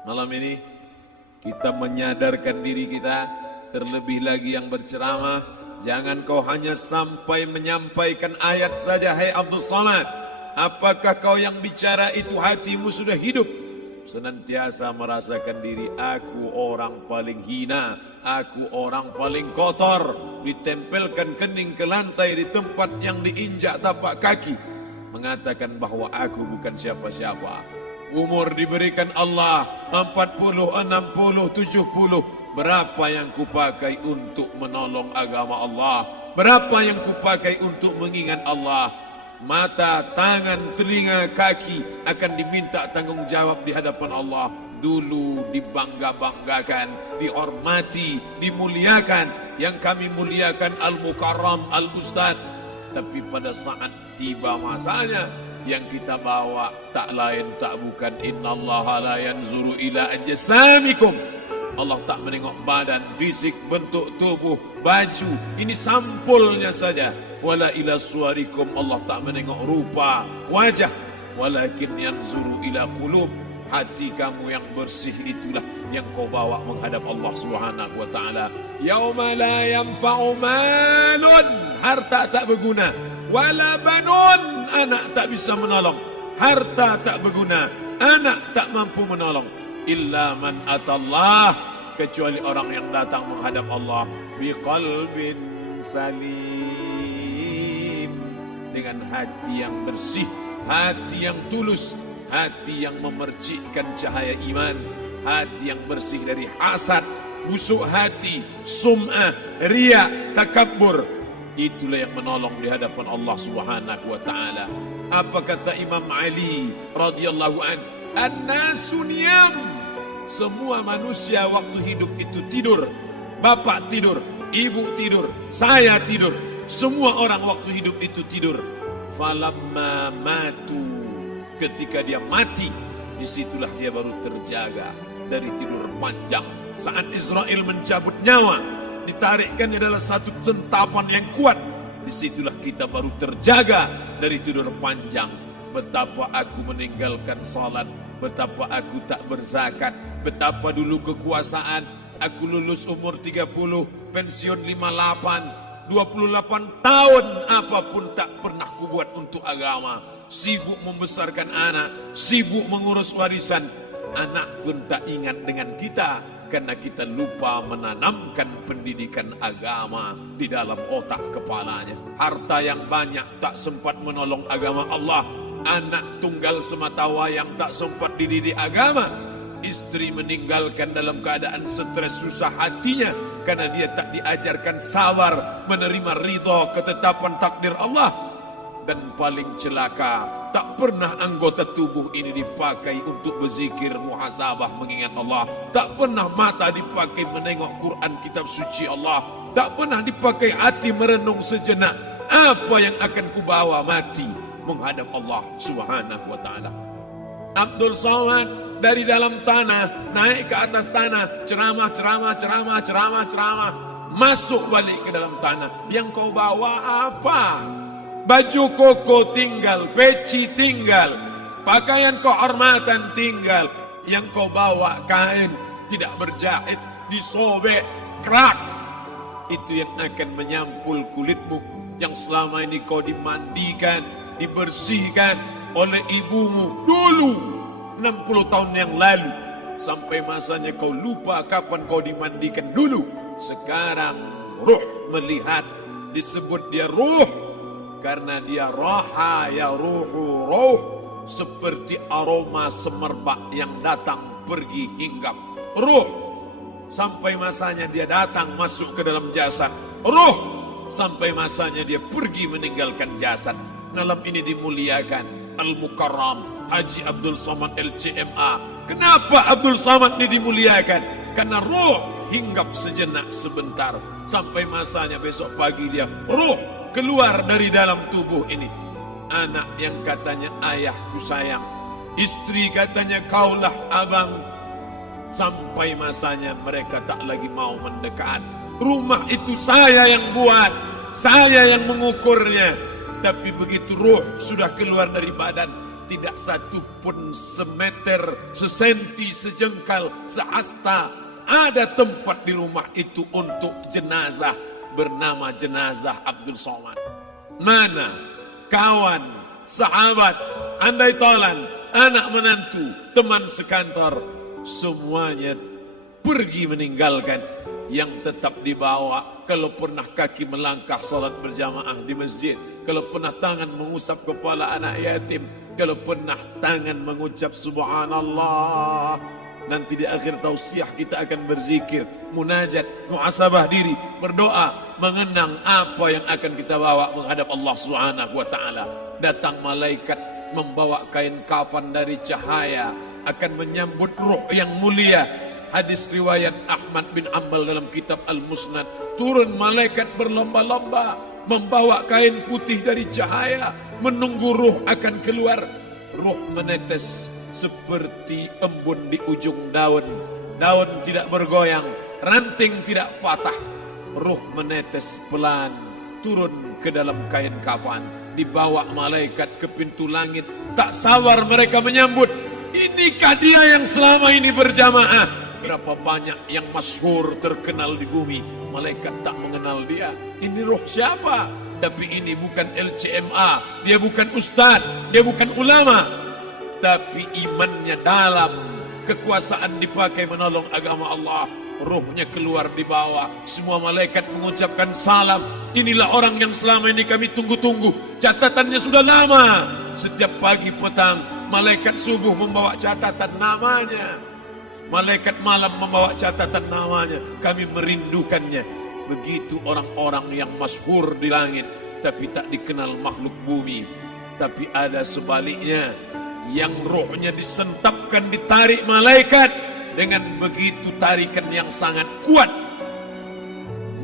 Malam ini kita menyadarkan diri kita, terlebih lagi yang berceramah, jangan kau hanya sampai menyampaikan ayat saja. Hai Abdul Somad, apakah kau yang bicara itu hatimu sudah hidup? Senantiasa merasakan diri, aku orang paling hina, aku orang paling kotor, ditempelkan kening ke lantai di tempat yang diinjak tapak kaki, mengatakan bahwa aku bukan siapa-siapa. Umur diberikan Allah 40, 60, 70. Berapa yang kupakai untuk menolong agama Allah? Berapa yang kupakai untuk mengingat Allah? Mata, tangan, telinga, kaki akan diminta tanggung jawab di hadapan Allah. Dulu dibangga-banggakan, dihormati, dimuliakan. Yang kami muliakan Al-Mukarram, Al-Ustad. Tapi pada saat tiba masanya, yang kita bawa tak lain tak bukan innallaha la yanzuru ila ajsamikum. Allah tak menengok badan, fisik, bentuk tubuh, baju. Ini sampulnya saja. Wala ila suwarikum, Allah tak menengok rupa, wajah. Walakin yanzuru ila qulub. Hati kamu yang bersih itulah yang kau bawa menghadap Allah Subhanahu wa taala. Yauma la yanfa'u malun, harta tak berguna, wala banun, anak tak bisa menolong, harta tak berguna, anak tak mampu menolong, illa man atallah, kecuali orang yang datang menghadap Allah biqalbin salim, dengan hati yang bersih, hati yang tulus, hati yang memercikkan cahaya iman, hati yang bersih dari hasad, busuk hati, sum'ah, riya, takabbur. Itulah yang menolong di hadapan Allah Subhanahu wa taala. Apa kata Imam Ali radhiyallahu an? An-nasu niyam. Semua manusia waktu hidup itu tidur. Bapak tidur, ibu tidur, saya tidur. Semua orang waktu hidup itu tidur. Falamma matu, ketika dia mati, disitulah dia baru terjaga dari tidur panjang. Saat Israel mencabut nyawa, ditarikkan adalah satu sentapan yang kuat. Disitulah kita baru terjaga dari tidur panjang. Betapa aku meninggalkan salat, betapa aku tak berzakat, betapa dulu kekuasaan. Aku lulus umur 30, pensiun 58, 28 tahun, apapun tak pernah kubuat untuk agama. Sibuk membesarkan anak, sibuk mengurus warisan. Anak pun tak ingat dengan kita, karena kita lupa menanamkan pendidikan agama di dalam otak kepalanya. Harta yang banyak tak sempat menolong agama Allah. Anak tunggal semata wayang tak sempat dididik agama. Istri meninggalkan dalam keadaan stres susah hatinya, karena dia tak diajarkan sabar menerima ridha ketetapan takdir Allah. Dan paling celaka, tak pernah anggota tubuh ini dipakai untuk berzikir, muhasabah, mengingat Allah. Tak pernah mata dipakai menengok Quran, kitab suci Allah. Tak pernah dipakai hati merenung sejenak, apa yang akan kubawa mati menghadap Allah Subhanahu wa taala. Abdul Somad dari dalam tanah naik ke atas tanah, ceramah, masuk balik ke dalam tanah. Yang kau bawa apa? Baju koko tinggal, peci tinggal, pakaian kehormatan tinggal. Yang kau bawa kain tidak berjahit, disobek, kerak. Itu yang akan menyampul kulitmu, yang selama ini kau dimandikan, dibersihkan oleh ibumu dulu 60 tahun yang lalu. Sampai masanya kau lupa kapan kau dimandikan dulu. Sekarang ruh melihat, disebut dia ruh karena dia raha ya ruhu ruh, seperti aroma semerbak yang datang pergi hinggap. Ruh sampai masanya dia datang masuk ke dalam jasad. Ruh sampai masanya dia pergi meninggalkan jasad. Malam ini dimuliakan Al-Mukarram Haji Abdul Somad LCMA. Kenapa Abdul Somad ini dimuliakan? Karena ruh hinggap sejenak sebentar, sampai masanya besok pagi dia ruh keluar dari dalam tubuh ini. Anak yang katanya ayahku sayang, istri katanya kaulah abang, sampai masanya mereka tak lagi mau mendekat. Rumah itu saya yang buat, saya yang mengukurnya. Tapi begitu ruh sudah keluar dari badan, tidak satu pun semeter, sesenti, sejengkal, sehasta ada tempat di rumah itu untuk jenazah bernama jenazah Abdul Somad. Mana kawan, sahabat, andai tolan, anak menantu, teman sekantor, semuanya pergi meninggalkan. Yang tetap dibawa, kalau pernah kaki melangkah salat berjamaah di masjid, kalau pernah tangan mengusap kepala anak yatim, kalau pernah tangan mengucap subhanallah. Nanti di akhir tausiah kita akan berzikir, munajat, muhasabah diri, berdoa, mengenang apa yang akan kita bawa menghadap Allah Subhanahu wa taala. Datang malaikat membawa kain kafan dari cahaya, akan menyambut ruh yang mulia. Hadis riwayat Ahmad bin Ambal dalam kitab Al-Musnad, turun malaikat berlomba-lomba membawa kain putih dari cahaya, menunggu ruh akan keluar. Ruh menetes seperti embun di ujung daun. Daun tidak bergoyang, ranting tidak patah. Ruh menetes pelan turun ke dalam kain kafan, dibawa malaikat ke pintu langit. Tak sabar mereka menyambut. Inikah dia yang selama ini berjamaah? Berapa banyak yang masyhur terkenal di bumi, malaikat tak mengenal dia. Ini roh siapa? Tapi ini bukan LCMA, dia bukan ustaz, dia bukan ulama, tapi imannya dalam, kekuasaan dipakai menolong agama Allah. Ruhnya keluar di bawah, semua malaikat mengucapkan salam. Inilah orang yang selama ini kami tunggu-tunggu, catatannya sudah lama. Setiap pagi petang malaikat subuh membawa catatan namanya, malaikat malam membawa catatan namanya. Kami merindukannya. Begitu orang-orang yang masyhur di langit tapi tak dikenal makhluk bumi. Tapi ada sebaliknya, yang rohnya disentapkan, ditarik malaikat dengan begitu tarikan yang sangat kuat.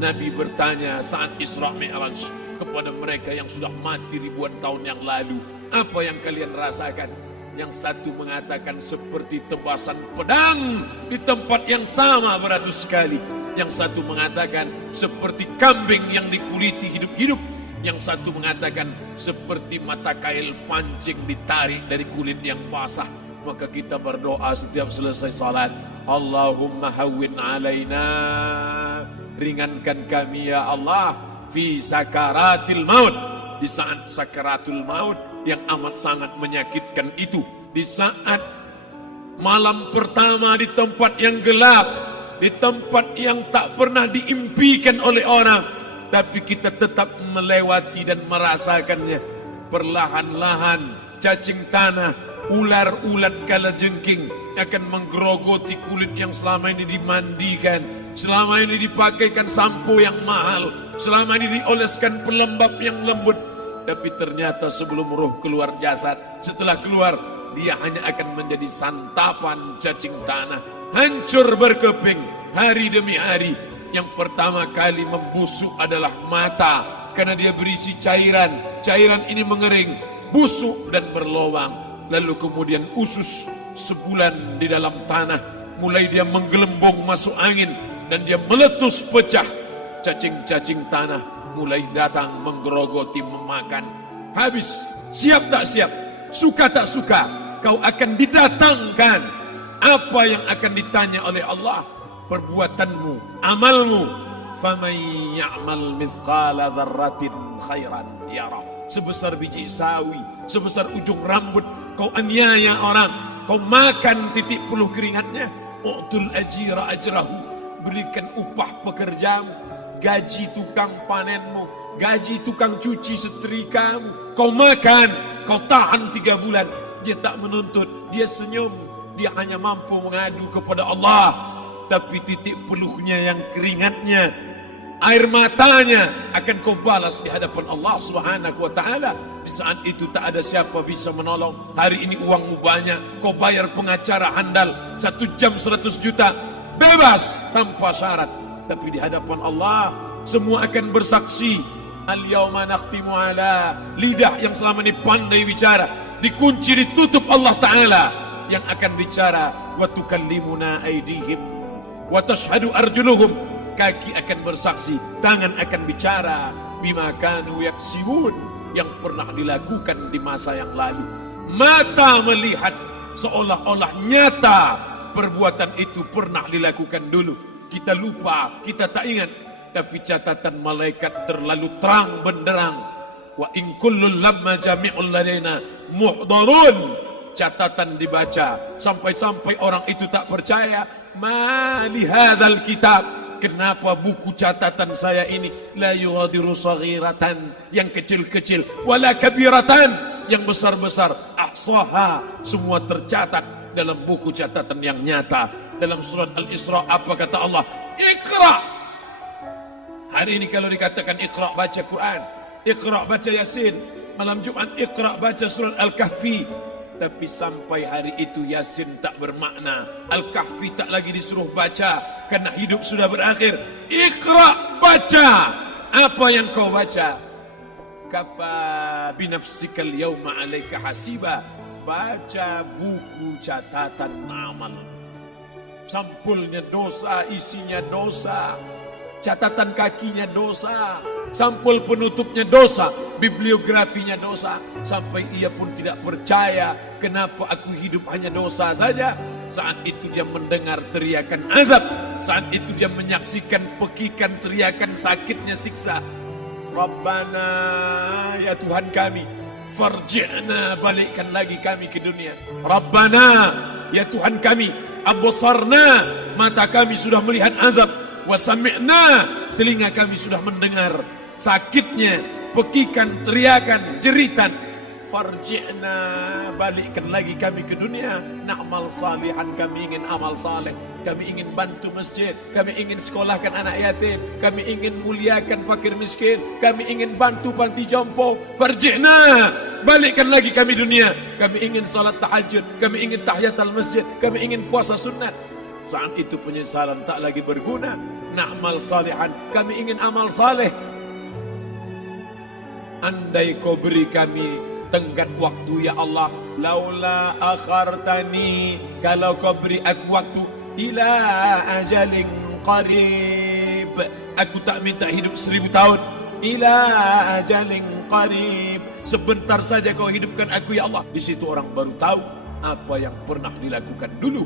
Nabi bertanya saat Isra Mi'raj kepada mereka yang sudah mati ribuan tahun yang lalu, apa yang kalian rasakan? Yang satu mengatakan seperti tebasan pedang di tempat yang sama beratus kali. Yang satu mengatakan seperti kambing yang dikuliti hidup-hidup. Yang satu mengatakan seperti mata kail pancing ditarik dari kulit yang basah. Maka kita berdoa setiap selesai salat, Allahumma hawwin alaina, ringankan kami ya Allah, fi sakaratil maut, di saat sakaratul maut yang amat sangat menyakitkan itu, di saat malam pertama di tempat yang gelap, di tempat yang tak pernah diimpikan oleh orang, tapi kita tetap melewati dan merasakannya. Perlahan-lahan cacing tanah, ular-ulat kalajengking akan menggerogoti kulit yang selama ini dimandikan, selama ini dipakaikan sampo yang mahal, selama ini dioleskan pelembab yang lembut. Tapi ternyata sebelum roh keluar jasad, setelah keluar, dia hanya akan menjadi santapan cacing tanah, hancur berkeping hari demi hari. Yang pertama kali membusuk adalah mata, karena dia berisi cairan. Cairan ini mengering, busuk dan berlubang. Lalu kemudian usus sebulan di dalam tanah, mulai dia menggelembung masuk angin dan dia meletus pecah. Cacing-cacing tanah mulai datang menggerogoti, memakan. Habis, siap tak siap, suka tak suka, kau akan didatangkan. Apa yang akan ditanya oleh Allah? Perbuatanmu, amalmu. Faman ya'mal mithqala dzarratin khairan yarah. Sebesar biji sawi, sebesar ujung rambut, kau aniaya orang, kau makan titik puluh keringatnya. U'tul ajira ajrahu, berikan upah pekerjamu, gaji tukang panenmu, gaji tukang cuci setrikamu. Kau makan, kau tahan 3 bulan. Dia tak menuntut, dia senyum, dia hanya mampu mengadu kepada Allah. Tapi titik peluhnya yang keringatnya, air matanya akan kau balas di hadapan Allah Subhanahu wa taala. Di saat itu tak ada siapa bisa menolong. Hari ini uangmu banyak, kau bayar pengacara handal 1 jam 100 juta, bebas tanpa syarat. Tapi di hadapan Allah semua akan bersaksi. Al-yawma nakhtimu ala, lidah yang selama ini pandai bicara dikunci, ditutup Allah taala yang akan bicara. Wa tukallimuna aydihim wa tashhadu arjuluhum, kaki akan bersaksi, tangan akan bicara. Bima kanu yaksibun, yang pernah dilakukan di masa yang lalu. mata melihat, seolah-olah nyata perbuatan itu pernah dilakukan dulu. Kita lupa, kita tak ingat, tapi catatan malaikat terlalu terang benderang. Wa in kullun lamma jami'un ladaina muhdharun. Catatan dibaca sampai-sampai orang itu tak percaya. Ma li hadzal kitab, kenapa buku catatan saya ini la yughadiru saghiratan, yang kecil-kecil, wala kabiratan, yang besar-besar, ahsaha, semua tercatat dalam buku catatan yang nyata. Dalam surat Al-Isra apa kata Allah? Iqra. Hari ini kalau dikatakan Iqra baca Quran, Iqra baca Yasin, malam Jumat Iqra baca surat Al-Kahfi, tapi sampai hari itu Yasin tak bermakna, Al-Kahfi tak lagi disuruh baca karena hidup sudah berakhir. Iqra, baca. Apa yang kau baca? Kafa binafsikal yawma alaika hasiba. Baca buku catatan amal. Sampulnya dosa, isinya dosa. Catatan kakinya dosa, sampul penutupnya dosa, bibliografinya dosa. Sampai ia pun tidak percaya, kenapa aku hidup hanya dosa saja. Saat itu dia mendengar teriakan azab, saat itu dia menyaksikan pekikan teriakan sakitnya siksa. Rabbana, ya Tuhan kami, farji'na, balikkan lagi kami ke dunia. Rabbana, ya Tuhan kami, absarna, mata kami sudah melihat azab. Wasami'na, telinga kami sudah mendengar sakitnya, pekikan, teriakan, jeritan. Farji'na, balikkan lagi kami ke dunia. Na'mal salihan, kami ingin amal saleh. Kami ingin bantu masjid, kami ingin sekolahkan anak yatim, kami ingin muliakan fakir miskin, kami ingin bantu panti jompo. Farji'na, balikkan lagi kami dunia. Kami ingin salat tahajud, kami ingin tahiyatul masjid, kami ingin puasa sunat. Saat itu penyesalan tak lagi berguna. Na'mal salihan, kami ingin amal saleh. Andai kau beri kami tenggat waktu ya Allah, laula akhartani, kalau kau beri aku waktu, ila ajalin qarib, aku tak minta hidup 1000 tahun. Ila ajalin qarib, sebentar saja kau hidupkan aku ya Allah. Di situ orang baru tahu apa yang pernah dilakukan dulu,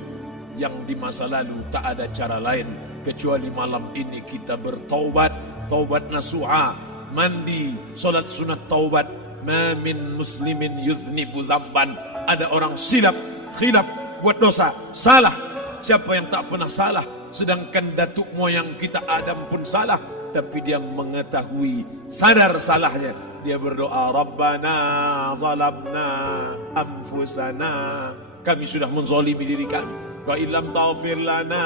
yang di masa lalu. Tak ada cara lain kecuali malam ini kita bertaubat, taubat nasuha, mandi, solat sunat taubat. Ma min muslimin yuznibu zamban, ada orang silap, khilaf, buat dosa, salah. Siapa yang tak pernah salah? Sedangkan datuk moyang kita Adam pun salah, tapi dia mengetahui, sadar salahnya. Dia berdoa, Rabbana zalamna anfusana, kami sudah menzalimi diri kami. Wa illam taghfir lana,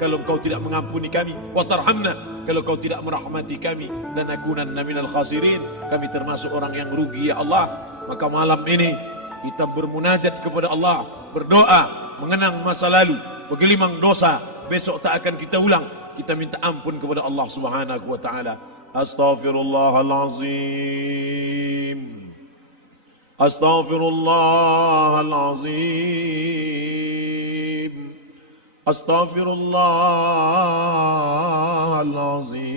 kalau engkau tidak mengampuni kami, wa tarhamna, kalau kau tidak merahmati kami, lanakunanna minal khasirin, kami termasuk orang yang rugi ya Allah. Maka malam ini kita bermunajat kepada Allah, berdoa, mengenang masa lalu, bergelimang dosa, besok tak akan kita ulang. Kita minta ampun kepada Allah Subhanahu wa taala. Astaghfirullahalazim, astaghfirullahalazim, astaghfirullahalazim.